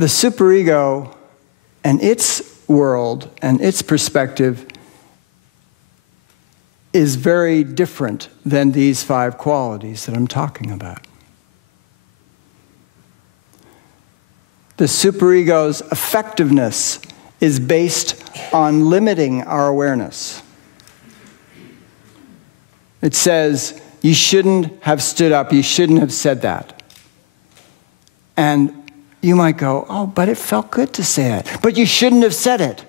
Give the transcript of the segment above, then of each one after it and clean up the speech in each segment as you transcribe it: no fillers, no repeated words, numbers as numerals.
the superego and its world and its perspective is very different than these 5 qualities that I'm talking about. The superego's effectiveness is based on limiting our awareness. It says, you shouldn't have stood up, you shouldn't have said that. And you might go, oh, but it felt good to say it. But you shouldn't have said it.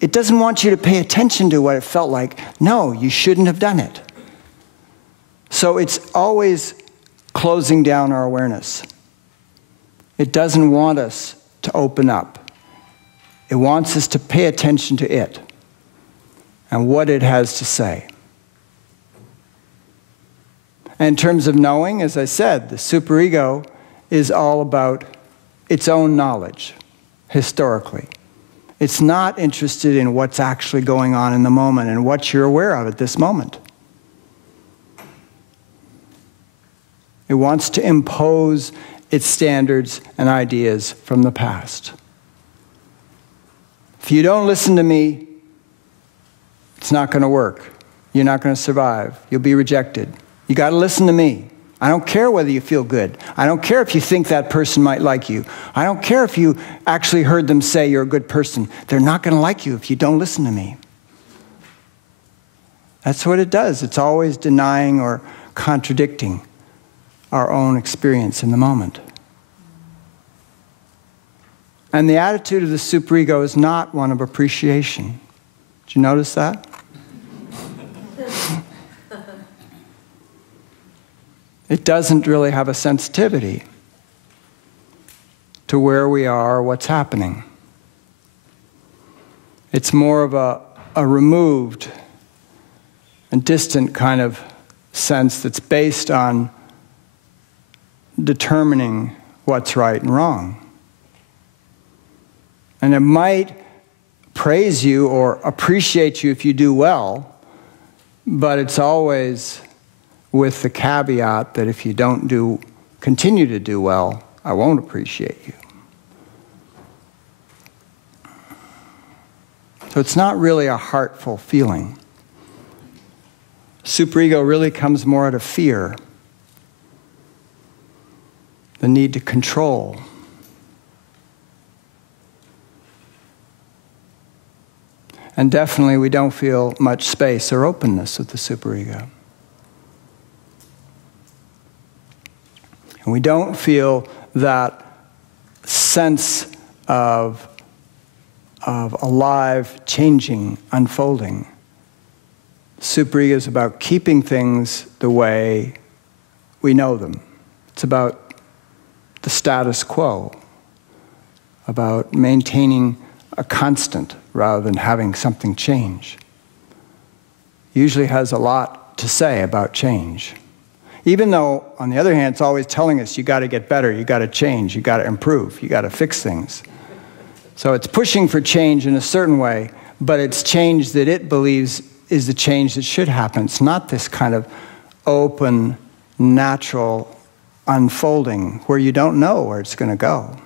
It doesn't want you to pay attention to what it felt like. No, you shouldn't have done it. So it's always closing down our awareness. It doesn't want us to open up. It wants us to pay attention to it and what it has to say. And in terms of knowing, as I said, the superego is all about its own knowledge, historically. It's not interested in what's actually going on in the moment and what you're aware of at this moment. It wants to impose its standards and ideas from the past. If you don't listen to me, it's not going to work. You're not going to survive. You'll be rejected. You got to listen to me. I don't care whether you feel good. I don't care if you think that person might like you. I don't care if you actually heard them say you're a good person. They're not going to like you if you don't listen to me. That's what it does. It's always denying or contradicting our own experience in the moment. And the attitude of the superego is not one of appreciation. Did you notice that? It doesn't really have a sensitivity to where we are or what's happening. It's more of a removed and distant kind of sense that's based on determining what's right and wrong. And it might praise you or appreciate you if you do well, but it's always with the caveat that if you don't continue to do well, I won't appreciate you. So it's not really a heartful feeling. Superego really comes more out of fear, the need to control. And definitely we don't feel much space or openness with the superego. And we don't feel that sense of alive, changing, unfolding. Superego is about keeping things the way we know them. It's about the status quo, about maintaining a constant rather than having something change. Usually has a lot to say about change. Even though, on the other hand, it's always telling us you got to get better, you got to change, you got to improve, you got to fix things. So it's pushing for change in a certain way, but it's change that it believes is the change that should happen. It's not this kind of open, natural unfolding where you don't know where it's going to go.